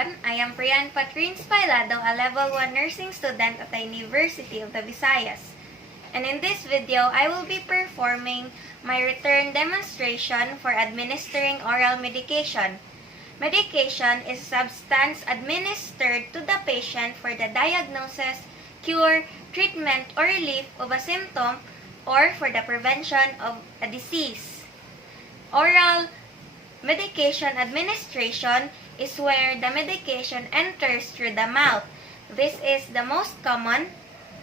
everyone. I am Priyan Patrin Spailado, a Level 1 nursing student at the University of the Visayas. And in this video, I will be performing my return demonstration for administering oral medication. Medication is a substance administered to the patient for the diagnosis, cure, treatment, or relief of a symptom or for the prevention of a disease. Oral medication administration is where the medication enters through the mouth. This is the most common,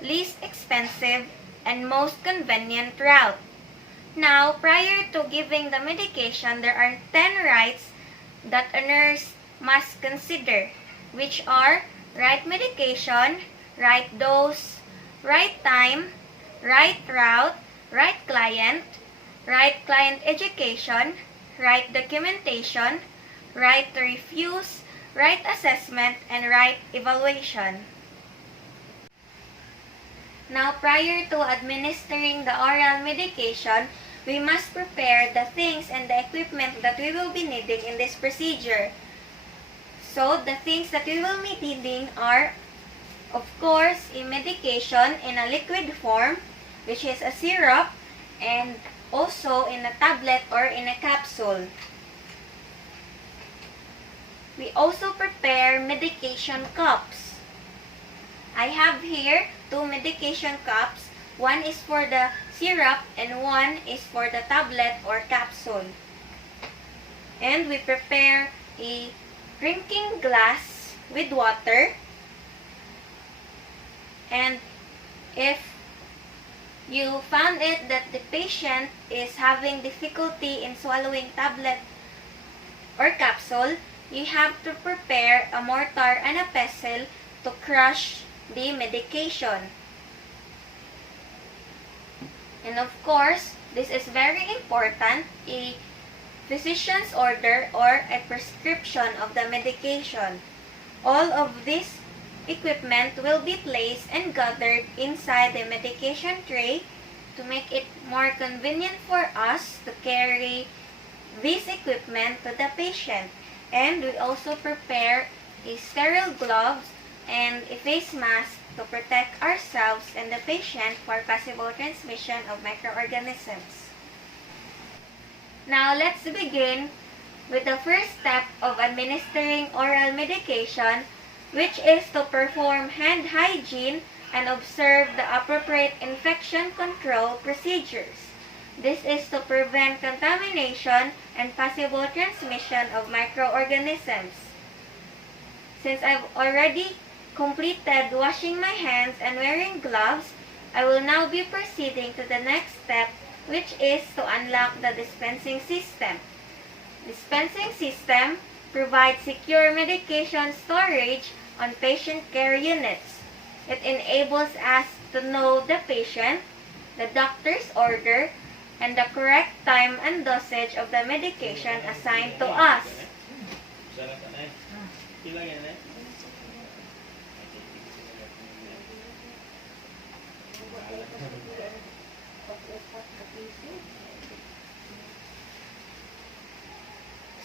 least expensive, and most convenient route. Now, prior to giving the medication, there are 10 rights that a nurse must consider, which are right medication, right dose, right time, right route, right client education, right documentation, right to refuse, right assessment, and right evaluation. Now, prior to administering the oral medication, we must prepare the things and the equipment that we will be needing in this procedure. So, the things that we will be needing are, of course, a medication in a liquid form, which is a syrup, and also in a tablet or in a capsule. We also prepare medication cups. I have here 2 medication cups. One is for the syrup and one is for the tablet or capsule. And we prepare a drinking glass with water. And if you found it that the patient is having difficulty in swallowing tablet or capsule, you have to prepare a mortar and a pestle to crush the medication. And of course, this is very important, a physician's order or a prescription of the medication. All of this equipment will be placed and gathered inside the medication tray to make it more convenient for us to carry this equipment to the patient. And we also prepare a sterile gloves and a face mask to protect ourselves and the patient for possible transmission of microorganisms. Now, let's begin with the first step of administering oral medication, which is to perform hand hygiene and observe the appropriate infection control procedures. This is to prevent contamination and possible transmission of microorganisms. Since I've already completed washing my hands and wearing gloves, I will now be proceeding to the next step, which is to unlock the dispensing system. Dispensing system provides secure medication storage on patient care units. It enables us to know the patient, the doctor's order, and the correct time and dosage of the medication assigned to us.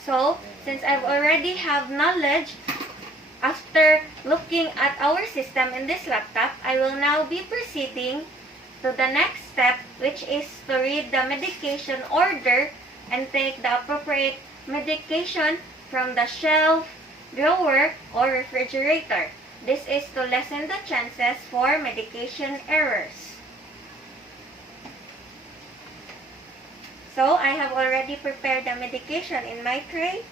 So, since I've already have knowledge, after looking at our system in this laptop, I will now be proceeding to the next step, which is to read the medication order and take the appropriate medication from the shelf, drawer, or refrigerator. This is to lessen the chances for medication errors. So, I have already prepared the medication in my tray.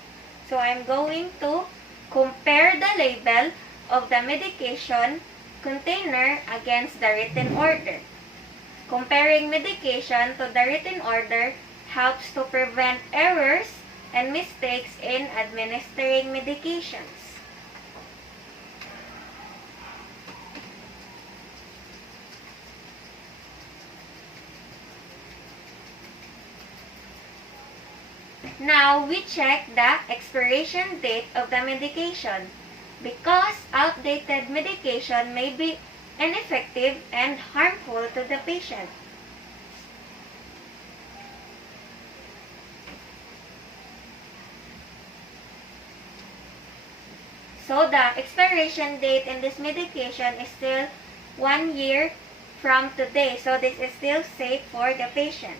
So, I'm going to compare the label of the medication container against the written order. Comparing medication to the written order helps to prevent errors and mistakes in administering medications. Now, we check the expiration date of the medication because outdated medication may be ineffective and harmful to the patient. So the expiration date in this medication is still 1 year from today. So this is still safe for the patient.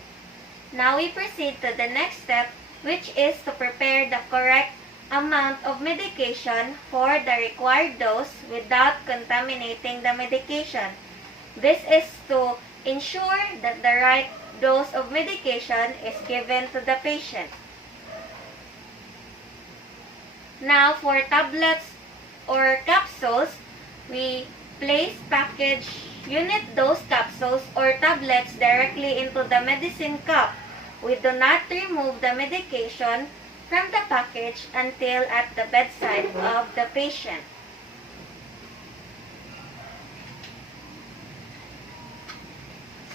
Now we proceed to the next step, which is to prepare the correct amount of medication for the required dose without contaminating the medication. This is to ensure that the right dose of medication is given to the patient. Now for tablets or capsules, we place package unit dose capsules or tablets directly into the medicine cup. We do not remove the medication from the package until at the bedside of the patient.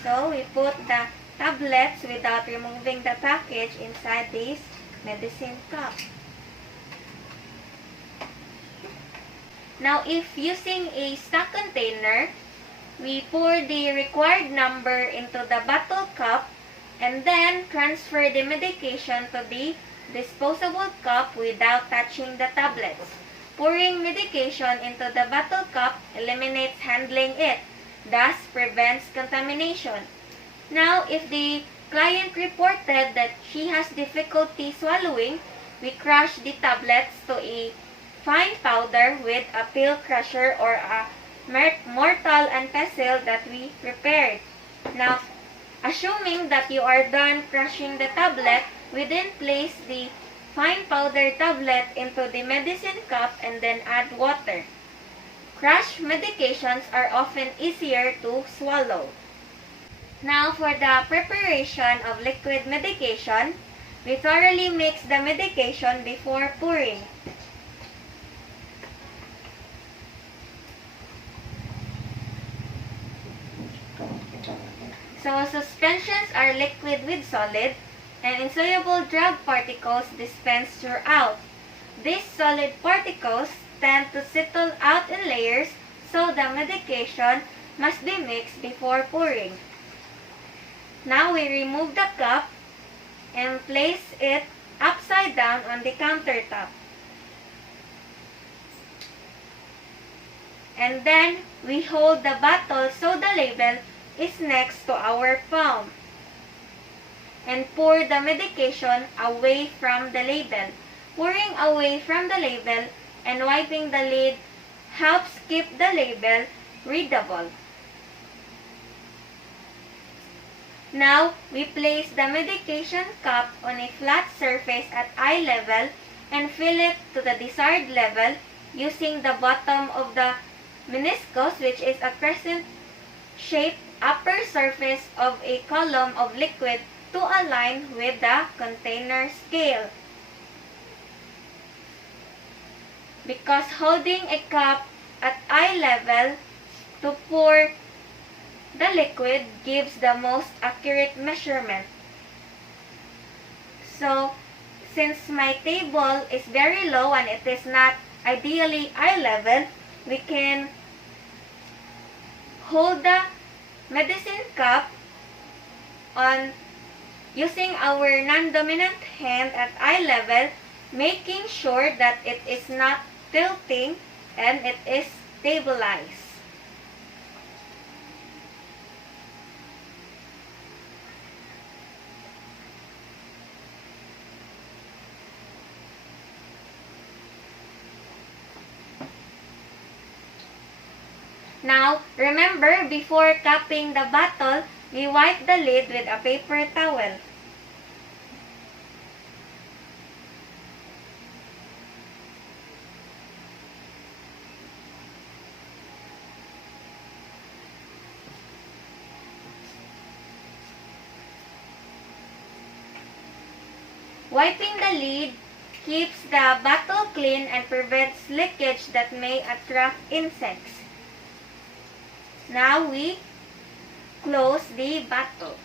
So we put the tablets without removing the package inside this medicine cup. Now if using a stock container, we pour the required number into the bottle cup and then transfer the medication to the disposable cup without touching the tablets. Pouring medication into the bottle cup eliminates handling it, thus prevents contamination. Now, if the client reported that she has difficulty swallowing, we crush the tablets to a fine powder with a pill crusher or a mortar and pestle that we prepared. Now, assuming that you are done crushing the tablet, we then place the fine powder tablet into the medicine cup and then add water. Crushed medications are often easier to swallow. Now for the preparation of liquid medication, we thoroughly mix the medication before pouring. So suspensions are liquid with solid, and insoluble drug particles dispensed throughout. These solid particles tend to settle out in layers, so the medication must be mixed before pouring. Now we remove the cup and place it upside down on the countertop. And then we hold the bottle so the label is next to our palm. And pour the medication away from the label. Pouring away from the label and wiping the lid helps keep the label readable. Now, we place the medication cup on a flat surface at eye level and fill it to the desired level using the bottom of the meniscus, which is a crescent-shaped upper surface of a column of liquid, to align with the container scale. Because holding a cup at eye level to pour the liquid gives the most accurate measurement. So, since my table is very low and it is not ideally eye level, we can hold the medicine cup on using our non-dominant hand at eye level, making sure that it is not tilting and it is stabilized. Now, remember, before capping the bottle, we wipe the lid with a paper towel. Wiping the lid keeps the bottle clean and prevents leakage that may attract insects. Now we close the bottle.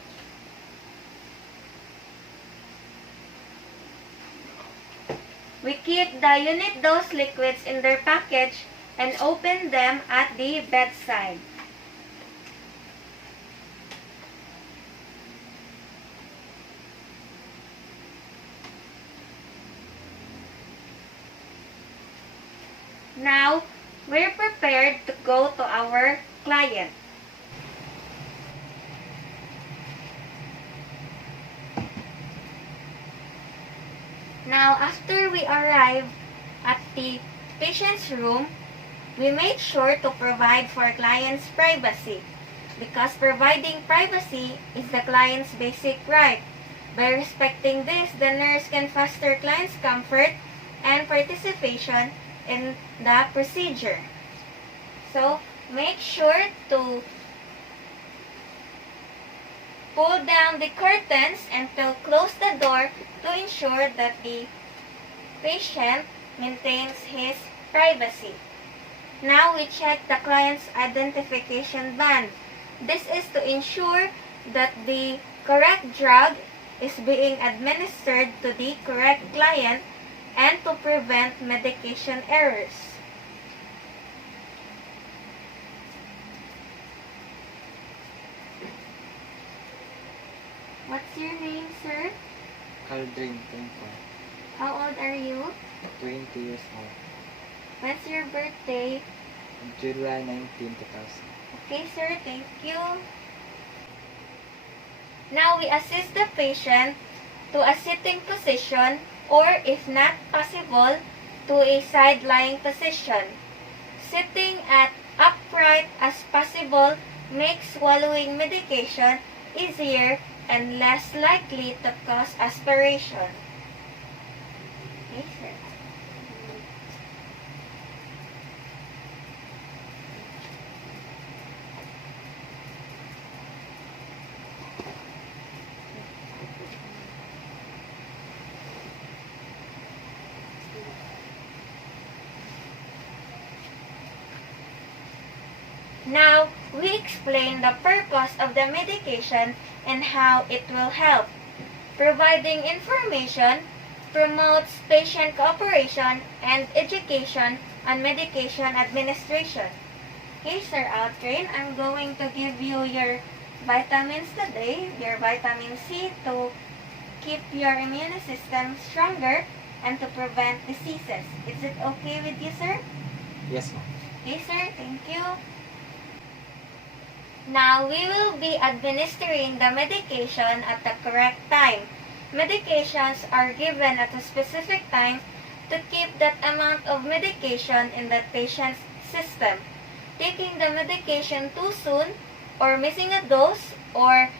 We keep the unit dose liquids in their package and open them at the bedside. Now, we're prepared to go to our client. Now, after we arrive at the patient's room, we made sure to provide for client's privacy because providing privacy is the client's basic right. By respecting this, the nurse can foster client's comfort and participation in the procedure. So, make sure to pull down the curtains and to close the door to ensure that the patient maintains his privacy. Now we check the client's identification band. This is to ensure that the correct drug is being administered to the correct client and to prevent medication errors. What's your name, sir? Caldrin Tempo, How old are you? 20 years old. When's your birthday? July 19, 2000. Okay, sir. Thank you. Now we assist the patient to a sitting position or, if not possible, to a side-lying position. Sitting as upright as possible makes swallowing medication easier and less likely to cause aspiration. Okay, sir. Now, we explain the purpose of the medication and how it will help. Providing information promotes patient cooperation and education on medication administration. Okay, Sir Aldrin, I'm going to give you your vitamins today, your vitamin C to keep your immune system stronger and to prevent diseases. Is it okay with you, sir? Yes, ma'am. Okay, sir. Thank you. Now, we will be administering the medication at the correct time. Medications are given at a specific time to keep that amount of medication in the patient's system. Taking the medication too soon or missing a dose or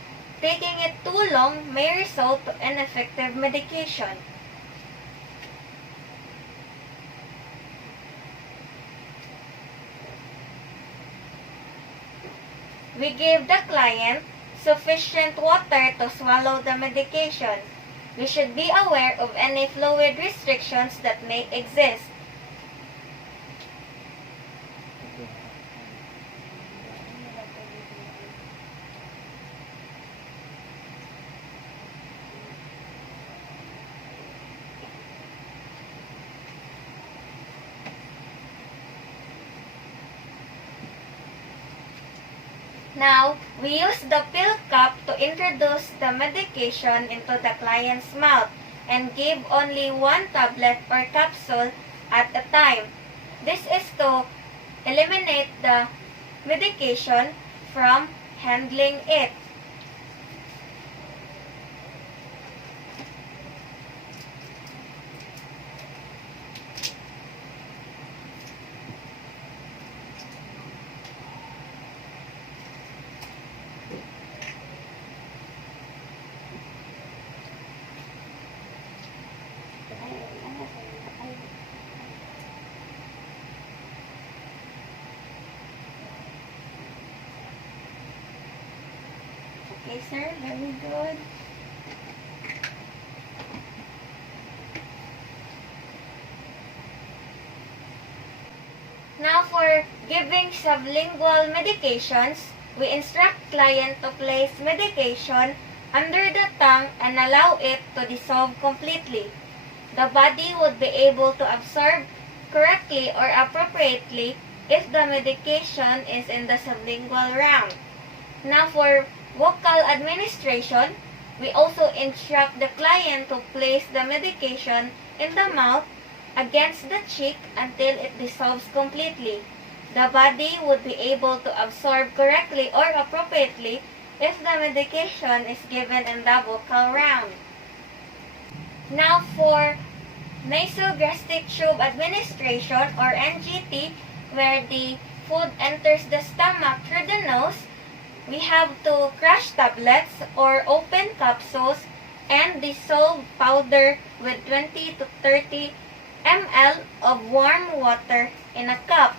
taking it too long may result to ineffective medication. We give the client sufficient water to swallow the medication. We should be aware of any fluid restrictions that may exist. Now, we use the pill cup to introduce the medication into the client's mouth and give only one tablet or capsule at a time. This is to eliminate the medication from handling it. Okay, sir. Very good. Now, for giving sublingual medications, we instruct client to place medication under the tongue and allow it to dissolve completely. The body would be able to absorb correctly or appropriately if the medication is in the sublingual round. Now, for vocal administration, we also instruct the client to place the medication in the mouth against the cheek until it dissolves completely. The body would be able to absorb correctly or appropriately if the medication is given in the vocal round. Now for nasogastric tube administration or NGT, where the food enters the stomach through the nose, we have to crush tablets or open capsules and dissolve powder with 20 to 30 ml of warm water in a cup.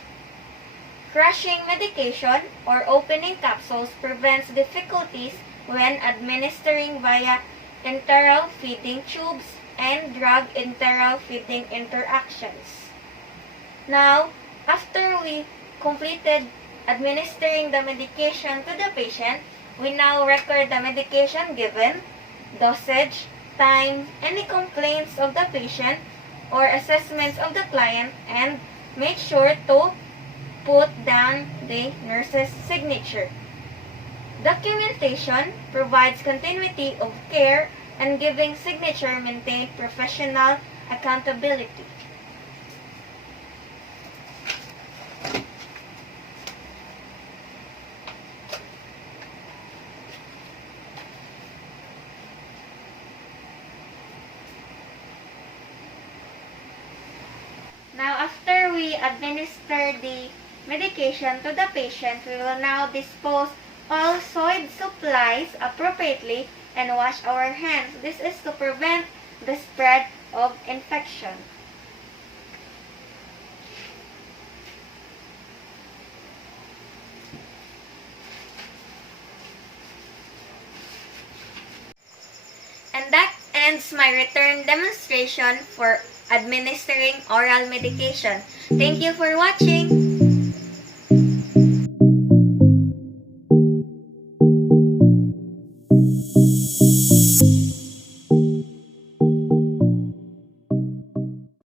Crushing medication or opening capsules prevents difficulties when administering via enteral feeding tubes and drug-enteral feeding interactions. Now, after we completed administering the medication to the patient, we now record the medication given, dosage, time, any complaints of the patient, or assessments of the client, and make sure to put down the nurse's signature. Documentation provides continuity of care and giving signature maintain professional accountability. Now, after we administer the medication to the patient, we will now dispose all soiled supplies appropriately and wash our hands. This is to prevent the spread of infection. And that ends my return demonstration for administering oral medication. Thank you for watching.